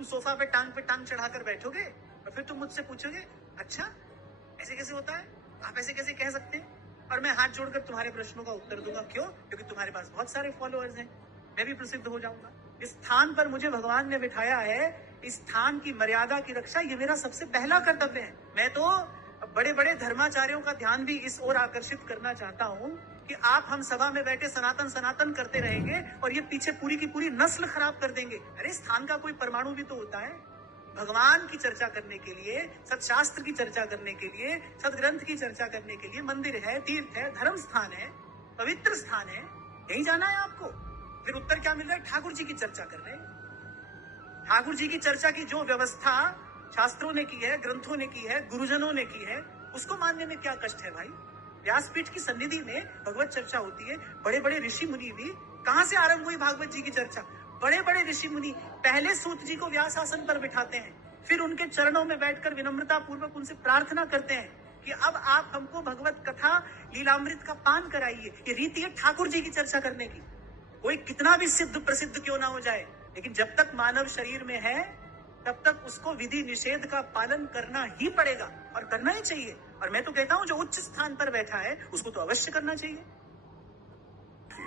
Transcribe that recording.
तुम सोफा पे टांग चढ़ाकर बैठोगे और फिर तुम मुझसे पूछोगे, अच्छा ऐसे कैसे होता है, आप ऐसे कैसे कह सकते हैं? और मैं हाथ जोड़कर तुम्हारे प्रश्नों का उत्तर दूंगा। क्यों? क्योंकि तुम्हारे पास बहुत सारे फॉलोअर्स हैं, मैं भी प्रसिद्ध हो जाऊंगा। इस स्थान पर मुझे भगवान ने बिठाया है, इस स्थान की मर्यादा की रक्षा ये मेरा सबसे पहला कर्तव्य है। मैं तो बड़े बड़े धर्माचार्यों का ध्यान भी इस ओर आकर्षित करना चाहता हूँ कि आप हम सभा में बैठे सनातन सनातन करते रहेंगे और ये पीछे पूरी की पूरी नस्ल खराब कर देंगे। अरे स्थान का कोई परमाणु भी तो होता है। भगवान की चर्चा करने के लिए, सत्शास्त्र की चर्चा करने के लिए, सदग्रंथ की चर्चा करने के लिए मंदिर है, तीर्थ है, धर्म स्थान है, पवित्र स्थान है, यही जाना है आपको। फिर उत्तर क्या मिल रहा है? ठाकुर जी की चर्चा कर रहे हैं। ठाकुर जी की चर्चा की जो व्यवस्था शास्त्रों ने की है, ग्रंथों ने की है, गुरुजनों ने की है, उसको मानने में क्या कष्ट है भाई? व्यासपीठ की सन्निधि में भगवत चर्चा होती है। बड़े बड़े ऋषि मुनि भी, कहां से आरंभ हुई भागवत जी की चर्चा? बड़े बड़े ऋषि मुनि पहले सूत जी को व्यास आसन पर बिठाते हैं, फिर उनके चरणों में बैठकर विनम्रता पूर्वक उनसे प्रार्थना करते हैं कि अब आप हमको भगवत कथा लीलामृत का पान कराइए। ये रीति है ठाकुर जी की चर्चा करने की। कोई कितना भी सिद्ध प्रसिद्ध क्यों ना हो जाए, लेकिन जब तक मानव शरीर में है तब तक उसको विधि निषेध का पालन करना ही पड़ेगा और करना ही चाहिए। और मैं तो कहता हूं जो उच्च स्थान पर बैठा है उसको तो अवश्य करना चाहिए।